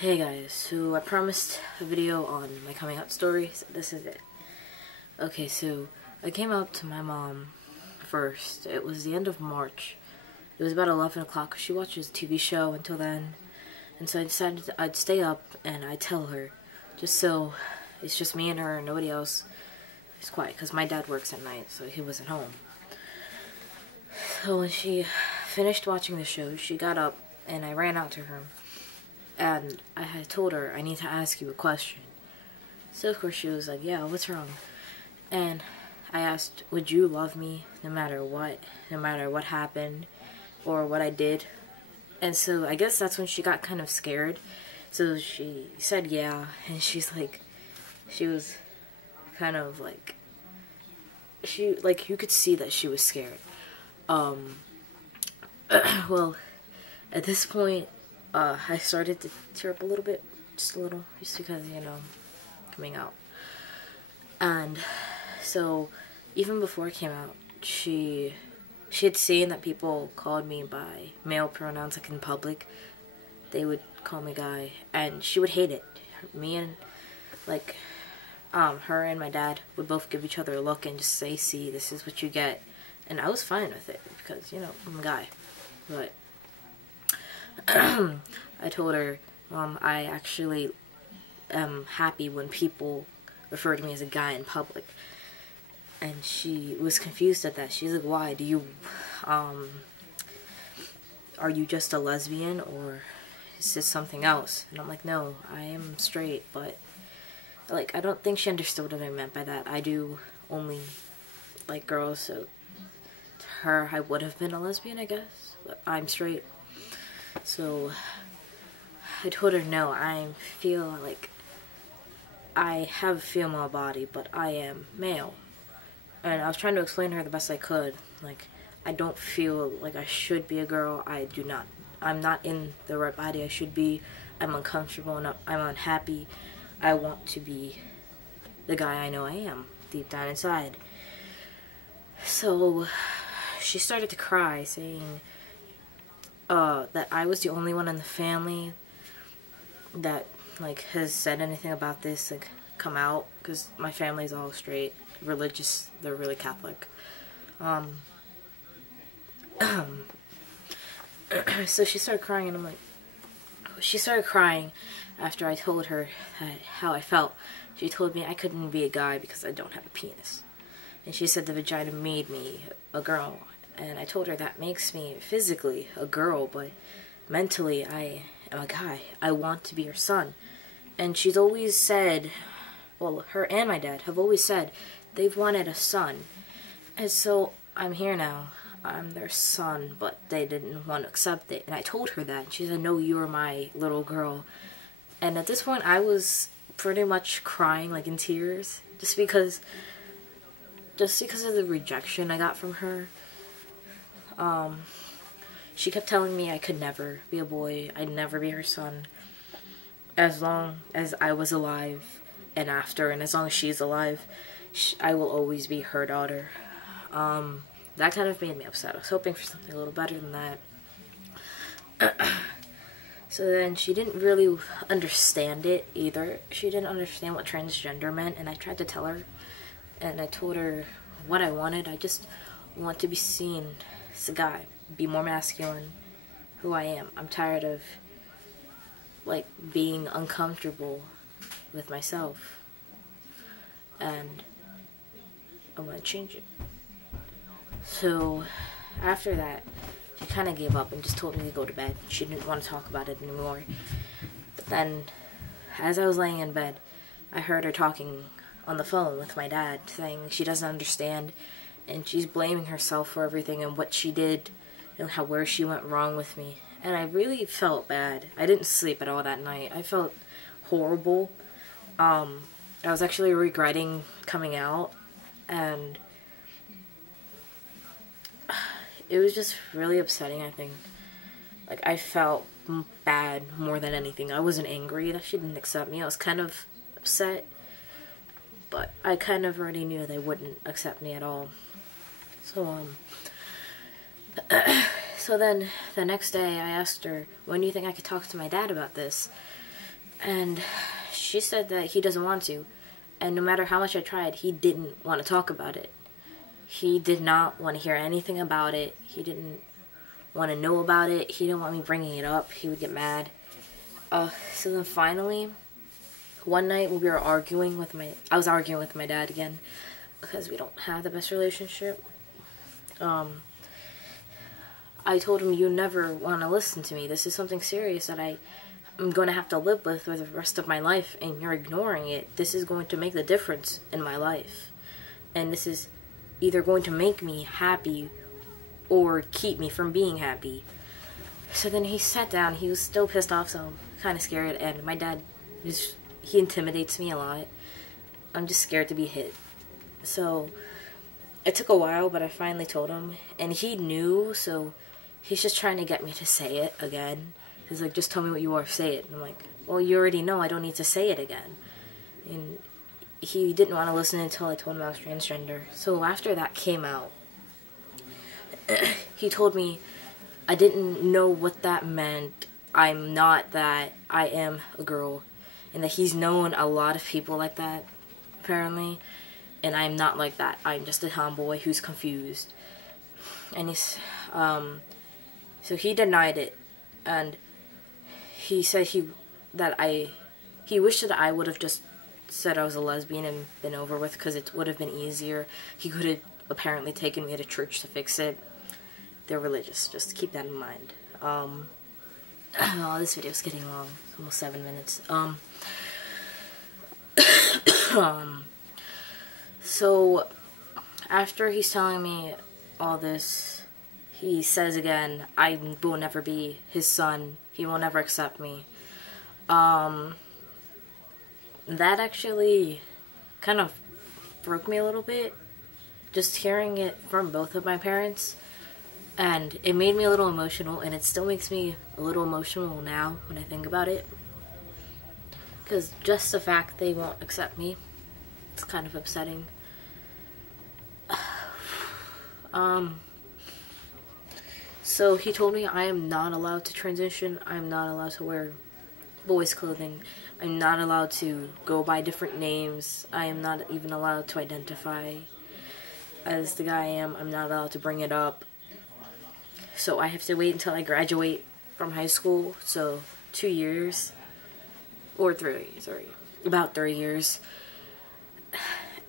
Hey guys, so I promised a video on my coming out story, so this is it. Okay, so I came out to my mom first. It was the end of March. It was about 11 o'clock. She watches a TV show until then. And so I decided I'd stay up and I'd tell her. Just so it's just me and her and nobody else is quiet. Because my dad works at night, so he wasn't home. So when she finished watching the show, she got up and I ran out to her. And I had told her, I need to ask you a question. So of course she was like, yeah, what's wrong? And I asked, would you love me no matter what happened or what I did? And so I guess that's when she got kind of scared. So she said yeah, and she was kind of like, you could see that she was scared. Well, at this point, I started to tear up a little bit, just a little, just because, coming out. And so, even before it came out, she had seen that people called me by male pronouns, like in public. They would call me guy, and she would hate it. Me and, her and my dad would both give each other a look and just say, see, this is what you get. And I was fine with it, because, I'm a guy. But I told her, Mom, I actually am happy when people refer to me as a guy in public. And she was confused at that. She's like, why? Do you, are you just a lesbian, or is this something else? And I'm like, no, I am straight, but, I don't think she understood what I meant by that. I do only like girls, so to her, I would have been a lesbian, I guess, but I'm straight. So I told her, no, I feel like I have a female body, but I am male. And I was trying to explain to her the best I could. I don't feel like I should be a girl. I do not. I'm not in the right body I should be. I'm uncomfortable and I'm unhappy. I want to be the guy I know I am, deep down inside. So she started to cry, saying that I was the only one in the family that, has said anything about this, come out, because my family's all straight, religious, they're really Catholic. So she started crying, and she started crying after I told her how I felt. She told me I couldn't be a guy because I don't have a penis. And she said the vagina made me a girl. And I told her that makes me physically a girl, but mentally I am a guy. I want to be her son. And she's always said, well, her and my dad have always said they've wanted a son. And so I'm here now. I'm their son, but they didn't want to accept it. And I told her that. And she said, no, you are my little girl. And at this point, I was pretty much crying, in tears, just because of the rejection I got from her. She kept telling me I could never be a boy, I'd never be her son, as long as I was alive and after, and as long as she's alive, I will always be her daughter. That kind of made me upset. I was hoping for something a little better than that. So then she didn't really understand it either. She didn't understand what transgender meant, and I tried to tell her, and I told her what I wanted. I just want to be seen as a guy, be more masculine, who I am. I'm tired of, being uncomfortable with myself, and I want to change it. So, after that, she kind of gave up and just told me to go to bed. She didn't want to talk about it anymore. But then, as I was laying in bed, I heard her talking on the phone with my dad, saying she doesn't understand, and she's blaming herself for everything and what she did and where she went wrong with me. And I really felt bad. I didn't sleep at all that night. I felt horrible. I was actually regretting coming out, and it was just really upsetting, I think. I felt bad more than anything. I wasn't angry that she didn't accept me. I was kind of upset, but I kind of already knew they wouldn't accept me at all. So, so then the next day I asked her, when do you think I could talk to my dad about this? And she said that he doesn't want to. And no matter how much I tried, he didn't want to talk about it. He did not want to hear anything about it. He didn't want to know about it. He didn't want me bringing it up. He would get mad. So then finally, one night when we were arguing I was arguing with my dad again, because we don't have the best relationship. I told him, you never want to listen to me. This is something serious that I'm going to have to live with for the rest of my life, and you're ignoring it. This is going to make the difference in my life. And this is either going to make me happy or keep me from being happy. So then he sat down. He was still pissed off, so I'm kind of scared. And my dad, he intimidates me a lot. I'm just scared to be hit. So it took a while, but I finally told him. And he knew, so he's just trying to get me to say it again. He's like, just tell me what you are, say it. And I'm like, well, you already know, I don't need to say it again. And he didn't want to listen until I told him I was transgender. So after that came out, he told me I didn't know what that meant. I'm not that. I am a girl. And that he's known a lot of people like that, apparently. And I'm not like that. I'm just a tomboy who's confused. And he's, so he denied it. And he said he wished that I would have just said I was a lesbian and been over with, because it would have been easier. He could have apparently taken me to church to fix it. They're religious, just keep that in mind. Oh, this video's getting long. It's almost 7 minutes. So after he's telling me all this, he says again, I will never be his son. He will never accept me. That actually kind of broke me a little bit, just hearing it from both of my parents. And it made me a little emotional, and it still makes me a little emotional now when I think about it. Because just the fact they won't accept me, it's kind of upsetting. So he told me I am not allowed to transition. I'm not allowed to wear boys' clothing. I'm not allowed to go by different names. I am not even allowed to identify as the guy I am. I'm not allowed to bring it up. So I have to wait until I graduate from high school. So 2 years. Or 3, about 3 years.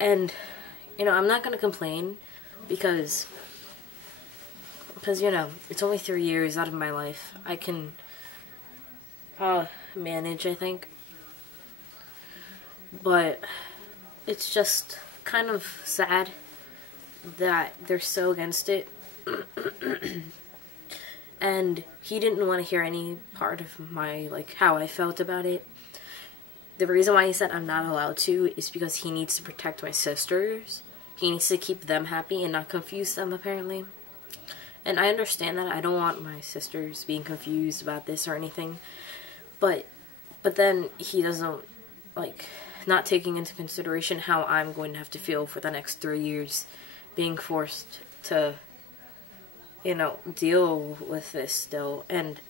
And, you know, I'm not going to complain because, you know, it's only 3 years out of my life. I can manage, I think. But it's just kind of sad that they're so against it. And he didn't want to hear any part of my, like, how I felt about it. The reason why he said I'm not allowed to is because he needs to protect my sisters. He needs to keep them happy and not confuse them, apparently. And I understand that. I don't want my sisters being confused about this or anything. But then he doesn't, like, not taking into consideration how I'm going to have to feel for the next 3 years, being forced to, you know, deal with this still. And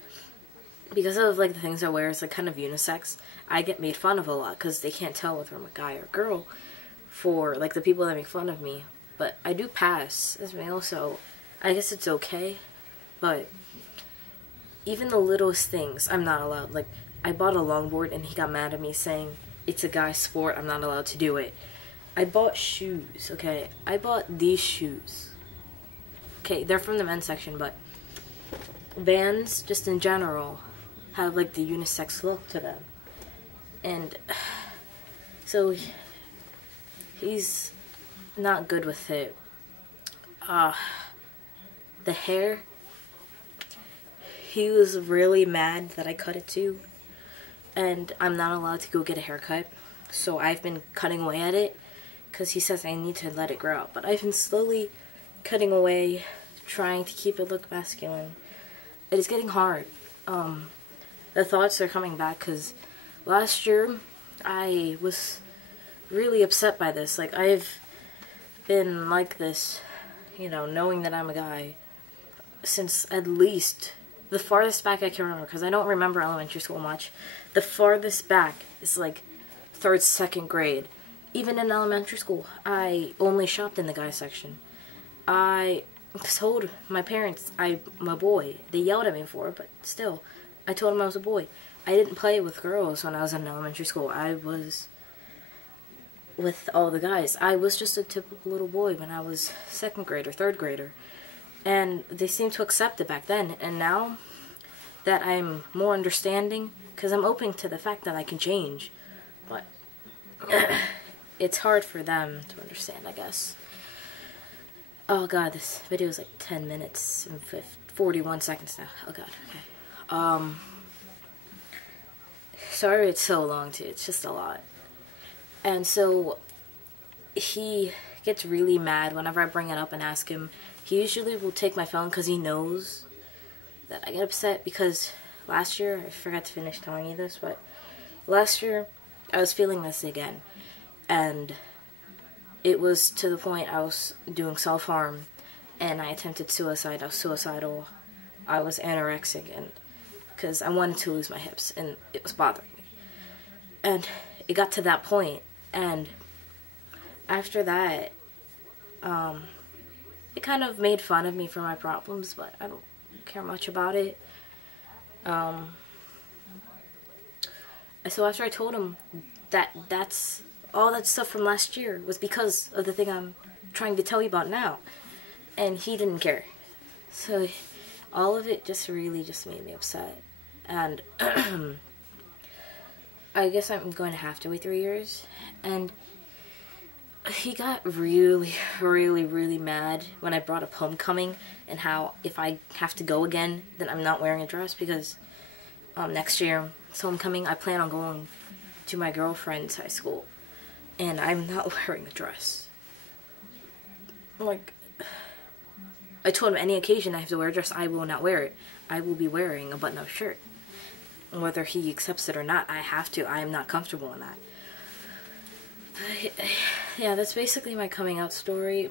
because of, like, the things I wear is, like, kind of unisex, I get made fun of a lot because they can't tell whether I'm a guy or a girl for, like, the people that make fun of me. But I do pass as male, so I guess it's okay. But even the littlest things, I'm not allowed. Like, I bought a longboard and he got mad at me saying, it's a guy's sport, I'm not allowed to do it. I bought shoes, okay? I bought these shoes. Okay, they're from the men's section, but Vans, just in general, have, like, the unisex look to them. And so he's not good with it. The hair, he was really mad that I cut it too. And I'm not allowed to go get a haircut. So I've been cutting away at it because he says I need to let it grow out. But I've been slowly cutting away, trying to keep it look masculine. It is getting hard. The thoughts are coming back because last year I was really upset by this. Like, I've been like this, you know, knowing that I'm a guy since at least the farthest back I can remember, because I don't remember elementary school much. The farthest back is like 3rd, 2nd grade. Even in elementary school, I only shopped in the guy section. I told my parents I'm a boy. They yelled at me for it, but still, I told them I was a boy. I didn't play with girls when I was in elementary school. I was with all the guys. I was just a typical little boy when I was 2nd grade or 3rd grader. And they seemed to accept it back then. And now that I'm more understanding, because I'm open to the fact that I can change, but it's hard for them to understand, I guess. Oh god, this video is like 10 minutes and 41 seconds now. Oh god, okay. Sorry it's so long too, it's just a lot. And so, he gets really mad whenever I bring it up and ask him. He usually will take my phone because he knows that I get upset, because last year, I forgot to finish telling you this, but last year, I was feeling this again. And it was to the point I was doing self-harm, and I attempted suicide. I was suicidal. I was anorexic, and because I wanted to lose my hips, and it was bothering me. And it got to that point, and after that, it kind of made fun of me for my problems, but I don't care much about it. So after I told him that that's all that stuff from last year was because of the thing I'm trying to tell you about now, and he didn't care. So all of it just really just made me upset. And I guess I'm going to have to wait 3 years. And he got really, really, really mad when I brought up homecoming and how if I have to go again, then I'm not wearing a dress, because next year, it's homecoming, I plan on going to my girlfriend's high school, and I'm not wearing a dress. Like, I told him any occasion I have to wear a dress, I will not wear it. I will be wearing a button-up shirt. Whether he accepts it or not, I have to. I am not comfortable in that. But, yeah, that's basically my coming out story.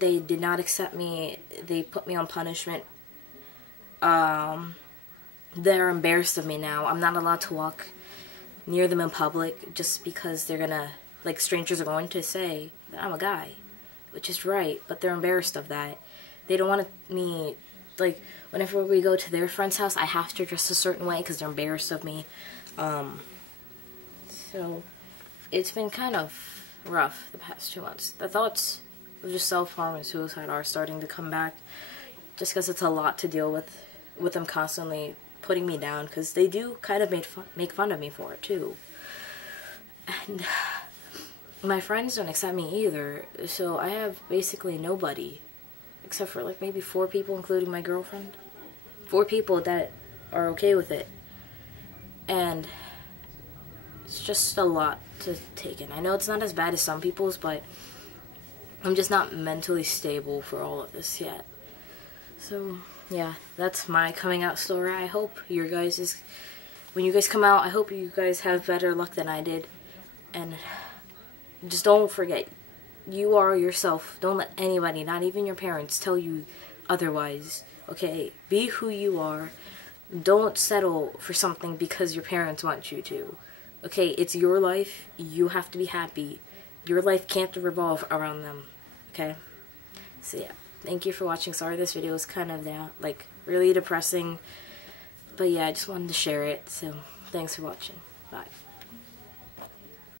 They did not accept me. They put me on punishment. They're embarrassed of me now. I'm not allowed to walk near them in public just because they're gonna, like, strangers are going to say that I'm a guy, which is right, but they're embarrassed of that. They don't want me, like, whenever we go to their friend's house, I have to dress a certain way because they're embarrassed of me. So it's been kind of rough the past 2 months. The thoughts of just self-harm and suicide are starting to come back, just because it's a lot to deal with them constantly putting me down, because they do kind of make fun of me for it too. And my friends don't accept me either, so I have basically nobody, except for like maybe 4 people, including my girlfriend. 4 people that are okay with it. And it's just a lot to take in. I know it's not as bad as some people's, but I'm just not mentally stable for all of this yet. So, yeah, that's my coming out story. I hope your guys' when you guys come out, I hope you guys have better luck than I did. And just don't forget, you are yourself. Don't let anybody, not even your parents, tell you otherwise. Okay? Be who you are. Don't settle for something because your parents want you to. Okay? It's your life. You have to be happy. Your life can't revolve around them. Okay? So yeah. Thank you for watching. Sorry this video was kind of like really depressing. But yeah, I just wanted to share it. So thanks for watching. Bye.